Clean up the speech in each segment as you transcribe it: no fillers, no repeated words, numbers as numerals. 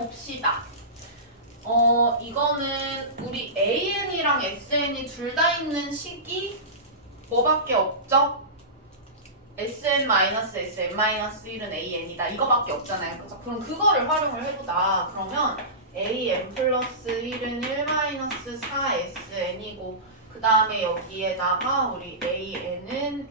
봅시다. 이거는 우리 AN이랑 SN이 둘 다 있는 식이 뭐밖에 없죠? SN-SN-1은 AN이다. 이거밖에 없잖아요. 그죠? 그럼 그거를 활용을 해보자. 그러면 AN 플러스 1은 1-4SN이고 그 다음에 여기에다가 우리 AN은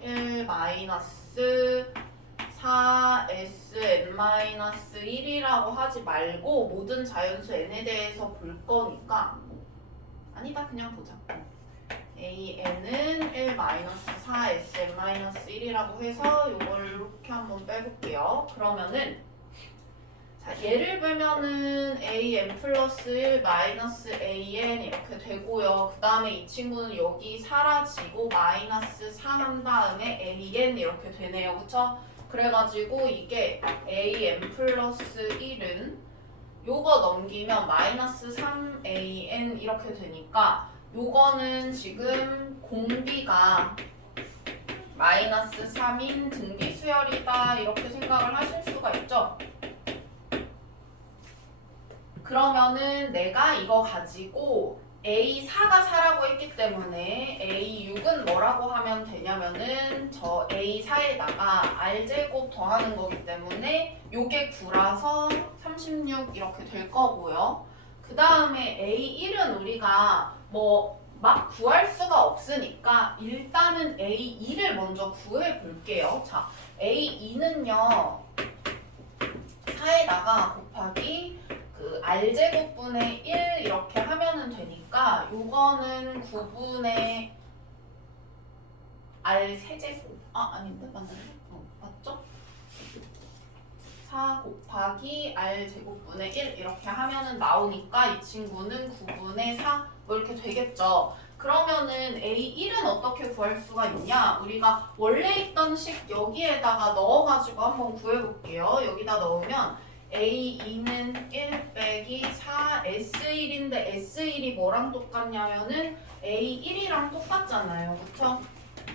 1-4SN-1이라고 하지 말고 모든 자연수 n에 대해서 볼 거니까 아니다 그냥 보자. AN은 1-4SN-1이라고 해서 이걸 이렇게 한번 빼볼게요. 그러면은 자, 예를 들면은 AN 플러스 1 마이너스 AN 이렇게 되고요. 그 다음에 이 친구는 여기 사라지고 마이너스 4 한 다음에 AN 이렇게 되네요. 그쵸? 그래가지고 이게 AN 플러스 1은 요거 넘기면 마이너스 3AN 이렇게 되니까 요거는 지금 공비가 마이너스 3인 등비수열이다 이렇게 생각을 하실 수가 있죠. 그러면은 내가 이거 가지고 A4가 4라고 했기 때문에 A6은 뭐라고 하면 되냐면은 저 A4에다가 R제곱 더하는 거기 때문에 요게 9라서 36 이렇게 될 거고요. 그 다음에 A1은 우리가 뭐 막 구할 수가 없으니까 일단은 A2를 먼저 구해 볼게요. 자, A2는요 4에다가 곱하기 그 R제곱분의 1 이렇게 하면은 되니까 요거는 9분의 R 세제곱 아닌데 맞나요? 맞죠? 4 곱하기 R제곱분의 1 이렇게 하면은 나오니까 이 친구는 9분의 4 뭐 이렇게 되겠죠. 그러면은 A1은 어떻게 구할 수가 있냐? 우리가 원래 있던 식 여기에다가 넣어가지고 한번 구해볼게요. 여기다 넣으면 A2는 1 빼기 4 S1인데 S1이 뭐랑 똑같냐면은 A1이랑 똑같잖아요. 그쵸?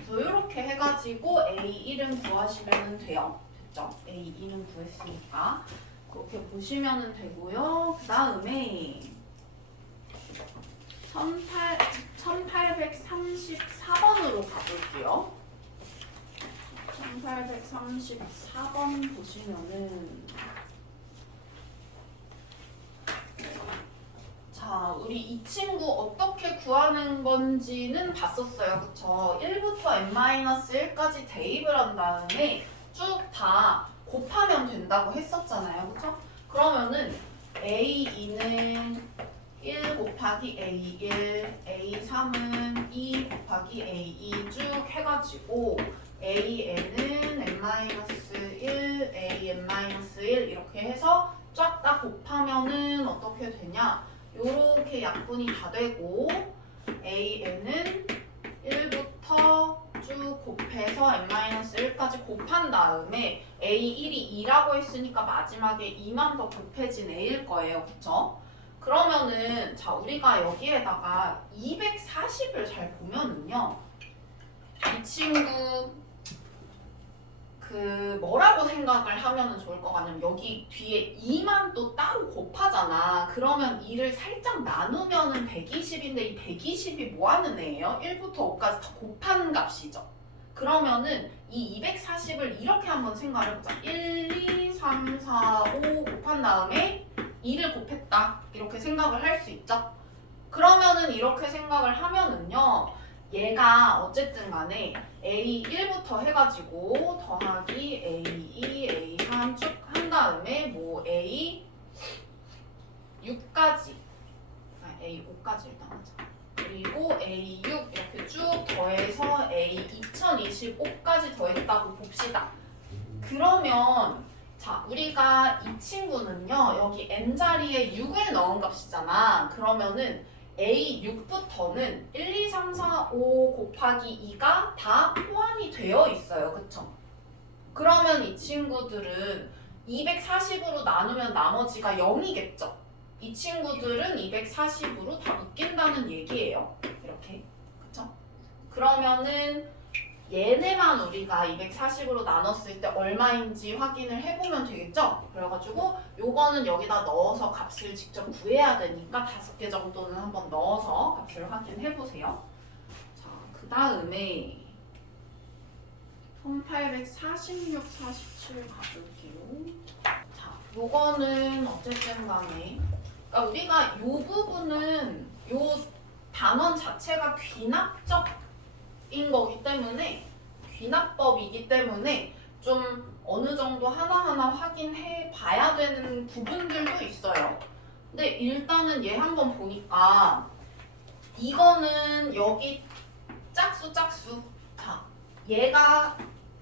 그래서 이렇게 해가지고 A1은 구하시면 돼요. 됐죠? A2는 구했으니까 그렇게 보시면 되고요. 그 다음에 1834번으로 가볼게요. 1834번 보시면은 자, 우리 이 친구 어떻게 구하는 건지는 봤었어요. 그쵸? 1부터 n-1까지 대입을 한 다음에 쭉 다 곱하면 된다고 했었잖아요. 그쵸? 그러면은 A2는 1 곱하기 A1, A3은 2 곱하기 A2 쭉 해가지고 AN은 n-1, AN-1 이렇게 해서 쫙 다 곱하면은 어떻게 되냐? 요렇게 약분이 다 되고 AN은 1부터 쭉 곱해서 n-1까지 곱한 다음에 A1이 2라고 했으니까 마지막에 2만 더 곱해진 A일 거예요. 그쵸? 그러면은 자 우리가 여기에다가 240을 잘 보면은요 이 친구 그 뭐라고 생각을 하면은 좋을 것 같냐면 여기 뒤에 2만 또 따로 곱하잖아. 그러면 2를 살짝 나누면은 120인데 이 120이 뭐 하는 애예요? 1부터 5까지 다 곱한 값이죠. 그러면은 이 240을 이렇게 한번 생각을 해보자. 1, 2, 3, 4, 5 곱한 다음에 2를 곱했다. 이렇게 생각을 할 수 있죠. 그러면은 이렇게 생각을 하면은요. 얘가 어쨌든 간에 A1부터 해가지고 더하기 A2, A3 쭉 한 다음에 뭐 A6까지 A5까지 일단 하자. 그리고 A6 이렇게 쭉 더해서 A2025까지 더했다고 봅시다. 그러면 자, 우리가 이 친구는요, 여기 n자리에 6을 넣은 값이잖아. 그러면은 A6부터는 1, 2, 3, 4, 5 곱하기 2가 다 포함이 되어 있어요. 그쵸? 그러면 이 친구들은 240으로 나누면 나머지가 0이겠죠? 이 친구들은 240으로 다 묶인다는 얘기예요. 이렇게. 그쵸? 그러면은 얘네만 우리가 240으로 나눴을 때 얼마인지 확인을 해보면 되겠죠? 그래가지고 요거는 여기다 넣어서 값을 직접 구해야 되니까 5개 정도는 한번 넣어서 값을 확인해보세요. 자, 그 다음에 1846, 47 가볼게요. 자, 요거는 어쨌든 간에 그러니까 우리가 요 부분은 요 단원 자체가 귀납적인 거기 때문에 귀납법이기 때문에 좀 어느 정도 하나하나 확인해 봐야 되는 부분들도 있어요. 근데 일단은 얘 한번 보니까 이거는 여기 짝수. 자, 얘가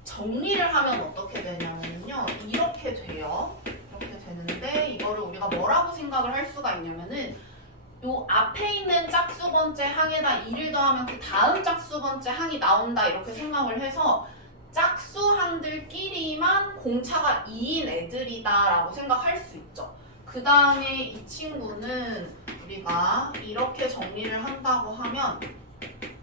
정리를 하면 어떻게 되냐면요. 이렇게 돼요. 이렇게 되는데 이거를 우리가 뭐라고 생각을 할 수가 있냐면은 요 앞에 있는 짝수 번째 항에다 2를 더하면 그 다음 짝수 번째 항이 나온다 이렇게 생각을 해서 짝수 항들끼리만 공차가 2인 애들이다 라고 생각할 수 있죠. 그 다음에 이 친구는 우리가 이렇게 정리를 한다고 하면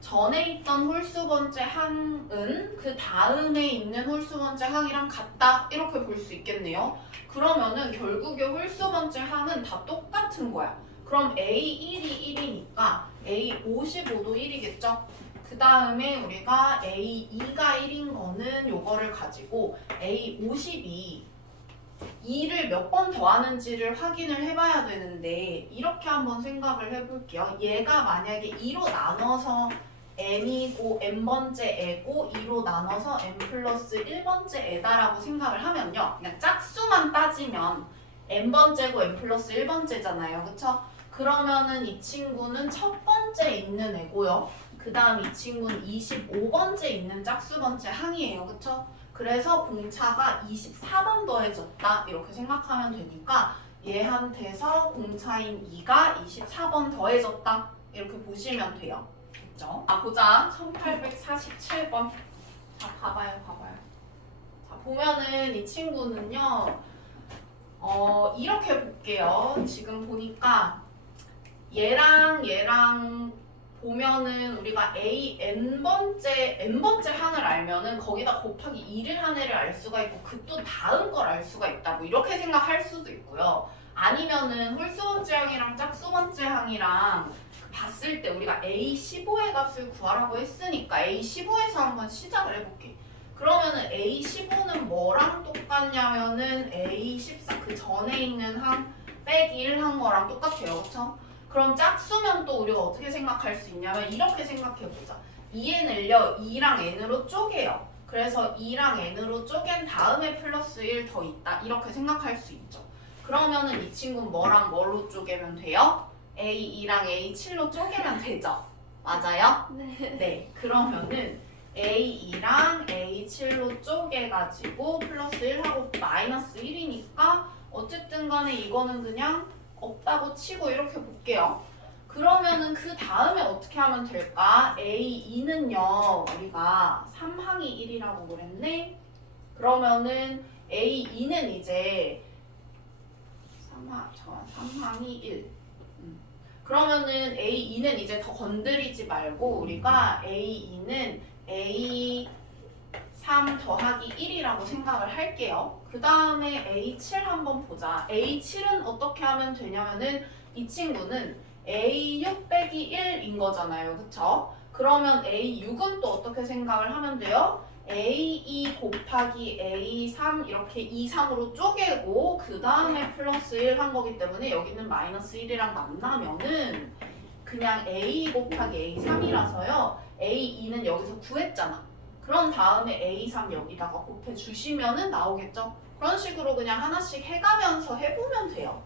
전에 있던 홀수 번째 항은 그 다음에 있는 홀수 번째 항이랑 같다 이렇게 볼 수 있겠네요. 그러면은 결국에 홀수 번째 항은 다 똑같은 거야. 그럼 A1이 1이니까 A55도 1이겠죠? 그 다음에 우리가 A2가 1인 거는 요거를 가지고 A52 2를 몇 번 더하는지를 확인을 해봐야 되는데 이렇게 한번 생각을 해볼게요. 얘가 만약에 2로 나눠서 n이고 n번째 애고 2로 나눠서 n 플러스 1번째 애다라고 생각을 하면요. 그냥 짝수만 따지면 n번째고 n 플러스 1번째잖아요. 그쵸? 그러면은 이 친구는 첫 번째 있는 애고요. 그 다음 이 친구는 25번째 있는 짝수 번째 항이에요. 그쵸? 그래서 공차가 24번 더해졌다 이렇게 생각하면 되니까 얘한테서 공차인 2가 24번 더해졌다 이렇게 보시면 돼요. 됐죠? 보자. 1847번. 자, 봐봐요. 자, 보면은 이 친구는요. 이렇게 볼게요. 지금 보니까 얘랑 보면은 우리가 n번째 항을 알면은 거기다 곱하기 2를 한 애를 알 수가 있고 그 또 다음 걸 알 수가 있다. 뭐 이렇게 생각할 수도 있고요. 아니면은 홀수 번째 항이랑 짝수 번째 항이랑 봤을 때 우리가 A15의 값을 구하라고 했으니까 A15에서 한번 시작을 해볼게. 그러면은 A15는 뭐랑 똑같냐면은 A14 그 전에 있는 항 빼기 1 한 거랑 똑같아요. 그쵸? 그럼 짝수면 또 우리가 어떻게 생각할 수 있냐면 이렇게 생각해보자. 2n을요 2랑 n으로 쪼개요. 그래서 2랑 n으로 쪼갠 다음에 플러스 1 더 있다 이렇게 생각할 수 있죠. 그러면은 이 친구는 뭐랑 뭘로 쪼개면 돼요? A2랑 A7로 쪼개면 되죠. 맞아요? 네. 그러면은 A2랑 A7로 쪼개가지고 플러스 1하고 마이너스 1이니까 어쨌든 간에 이거는 그냥 없다고 치고 이렇게 볼게요. 그러면은 그 다음에 어떻게 하면 될까? A2는요 우리가 3항이 1이라고 그랬네. 그러면은 A2는 이제 3항이 1. 그러면은 A2는 이제 더 건드리지 말고 우리가 A2는 A3 더하기 1이라고 생각을 할게요. 그 다음에 A7 한번 보자. A7은 어떻게 하면 되냐면은 이 친구는 A6 빼기 1인 거잖아요. 그쵸? 그러면 A6은 또 어떻게 생각을 하면 돼요? A2 곱하기 A3 이렇게 2, 3으로 쪼개고 그 다음에 플러스 1 한 거기 때문에 여기는 마이너스 1이랑 만나면은 그냥 A 곱하기 A3이라서요. A2는 여기서 구했잖아. 그런 다음에 A3 여기다가 곱해 주시면은 나오겠죠? 그런 식으로 그냥 하나씩 해가면서 해보면 돼요.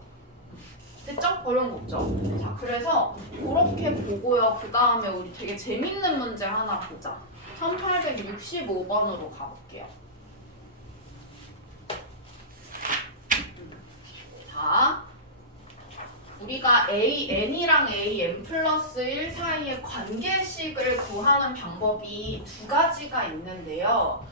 됐죠? 어려운 거 없죠? 자, 그래서 그렇게 보고요. 그 다음에 우리 되게 재밌는 문제 하나 보자. 1865번으로 가볼게요. 자, 우리가 AN이랑 AN 플러스 1 사이의 관계식을 구하는 방법이 두 가지가 있는데요.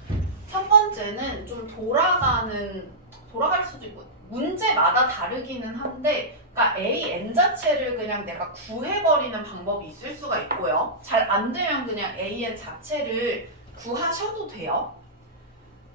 첫 번째는 좀 돌아갈 수도 있고 문제마다 다르기는 한데 그러니까 AN 자체를 그냥 내가 구해버리는 방법이 있을 수가 있고요. 잘 안 되면 그냥 AN 자체를 구하셔도 돼요.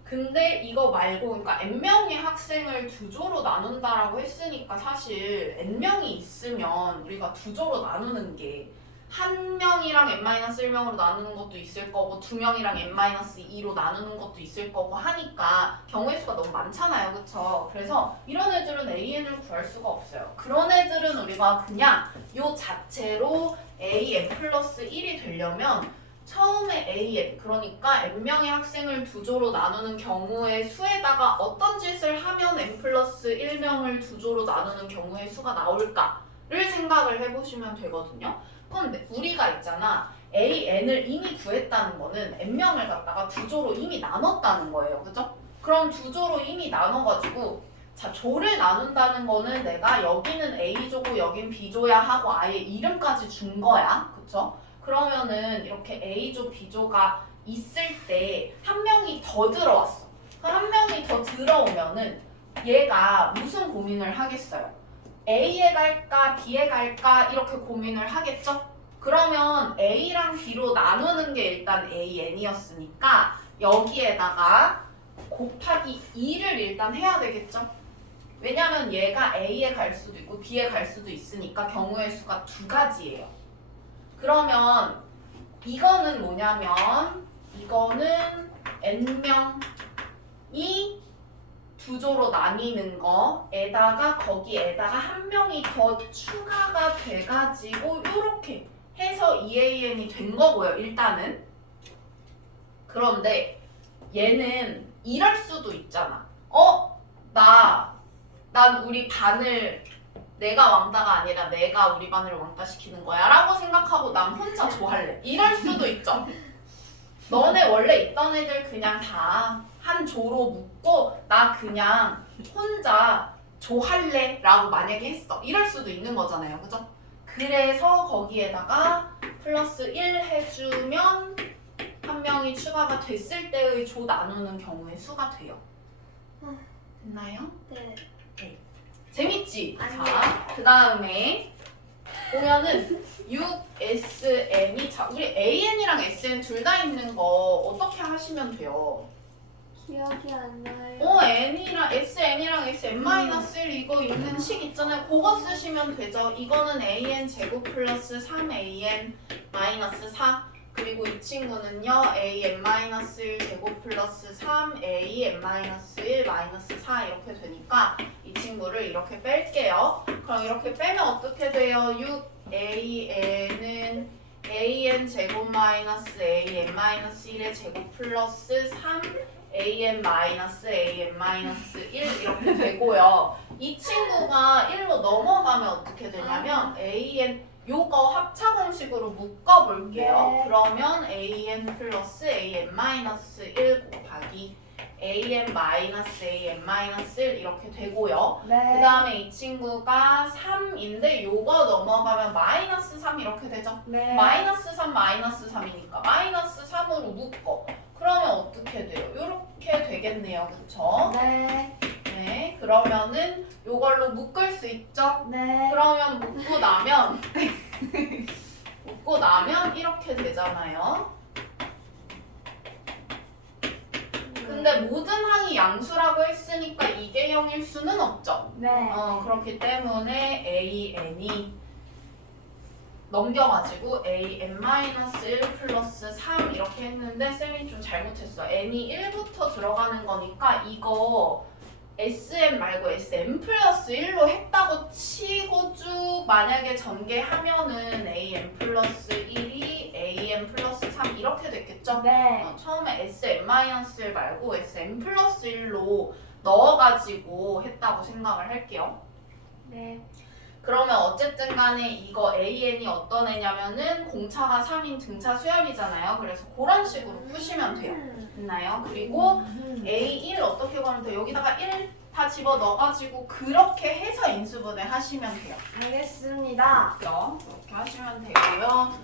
근데 이거 말고 그러니까 n명의 학생을 두 조로 나눈다라고 했으니까 사실 n명이 있으면 우리가 두 조로 나누는 게 한 명이랑 n-1명으로 나누는 것도 있을 거고 두 명이랑 n-2로 나누는 것도 있을 거고 하니까 경우의 수가 너무 많잖아요. 그쵸? 그래서 이런 애들은 an을 구할 수가 없어요. 그런 애들은 우리가 그냥 요 자체로 an 플러스 1이 되려면 처음에 an, 그러니까 n명의 학생을 두 조로 나누는 경우의 수에다가 어떤 짓을 하면 n 플러스 1명을 두 조로 나누는 경우의 수가 나올까를 생각을 해보시면 되거든요. 그럼 우리가 있잖아. an을 이미 구했다는 거는 n명을 갖다가 두 조로 이미 나눴다는 거예요. 그죠? 그럼 두 조로 이미 나눠가지고 자, 조를 나눈다는 거는 내가 여기는 A조고 여긴 B조야 하고 아예 이름까지 준 거야. 그쵸? 그러면은 이렇게 A조, B조가 있을 때 한 명이 더 들어왔어. 한 명이 더 들어오면은 얘가 무슨 고민을 하겠어요? A에 갈까 B에 갈까 이렇게 고민을 하겠죠? 그러면 A랑 B로 나누는 게 일단 AN이었으니까 여기에다가 곱하기 2를 일단 해야 되겠죠? 왜냐면 얘가 A에 갈 수도 있고 B에 갈 수도 있으니까 경우의 수가 두 가지예요. 그러면 이거는 뭐냐면 이거는 n명이 두 조로 나뉘는 거에다가 거기에다가 한 명이 더 추가가 돼가지고 요렇게 해서 2AN이 된 거고요. 일단은. 그런데 얘는 이럴 수도 있잖아. 난 우리 반을 내가 왕따가 아니라 내가 우리 반을 왕따 시키는 거야 라고 생각하고 난 혼자 조할래. 이럴 수도 있죠. 너네 원래 있던 애들 그냥 다 한 조로 묶고 나 그냥 혼자 조할래 라고 만약에 했어. 이럴 수도 있는 거잖아요. 그죠? 그래서 거기에다가 플러스 1 해주면 한 명이 추가가 됐을 때의 조 나누는 경우의 수가 돼요. 됐나요? 네. 재밌지? 아니요. 자, 그 다음에 보면은 6SN이 자, 우리 AN이랑 SN 둘 다 있는 거 어떻게 하시면 돼요? 기억이 안 나요. N이랑 SN이랑 SN-1 이거 있는 식 있잖아요. 그거 쓰시면 되죠. 이거는 AN 제곱 플러스 3AN 마이너스 4 그리고 이 친구는요 AN-1 제곱 플러스 3AN-1 마이너스 4 이렇게 되니까 이 친구를 이렇게 뺄게요. 그럼 이렇게 빼면 어떻게 돼요? 6AN은 AN 제곱 마이너스 AN-1의 제곱 플러스 3AN 마이너스 AN 마이너스 1 이렇게 되고요. 이 친구가 1로 넘어가면 어떻게 되냐면 AN 요거 합차공식으로 묶어볼게요. 네. 그러면 AN 플러스 AN 마이너스 1 곱하기 AN 마이너스 AN 마이너스 1 이렇게 되고요. 네. 그 다음에 이 친구가 3인데 요거 넘어가면 마이너스 3 이렇게 되죠. 네. 마이너스 3 마이너스 3이니까 마이너스 3으로 묶어. 그러면 어떻게 돼요? 요렇게 되겠네요. 그쵸? 네. 네. 그러면은 요걸로 묶을 수 있죠? 네. 그러면 묶고 나면 묶고 나면 이렇게 되잖아요. 근데 모든 항이 양수라고 했으니까 이게 0일 수는 없죠. 네. 그렇기 때문에 AN이 넘겨가지고 AN-1 플러스 3 이렇게 했는데 쌤이 좀 잘못했어. n이 1부터 들어가는 거니까 이거 SM 말고 SM 플러스 1로 했다고 치고 쭉 만약에 전개하면은 AN 플러스 1이 AN 플러스 3 이렇게 됐겠죠? 네. 처음에 SM-1 말고 SM 플러스 1로 넣어가지고 했다고 생각을 할게요. 네. 그러면 어쨌든 간에 이거 AN이 어떤 애냐면은 공차가 3인 등차 수열이잖아요. 그래서 그런 식으로 푸시면 돼요. 됐나요? 그리고 A1 어떻게 구하면 돼요? 여기다가 1 다 집어 넣어가지고 그렇게 해서 인수분해 하시면 돼요. 알겠습니다. 그렇게 하시면 되고요.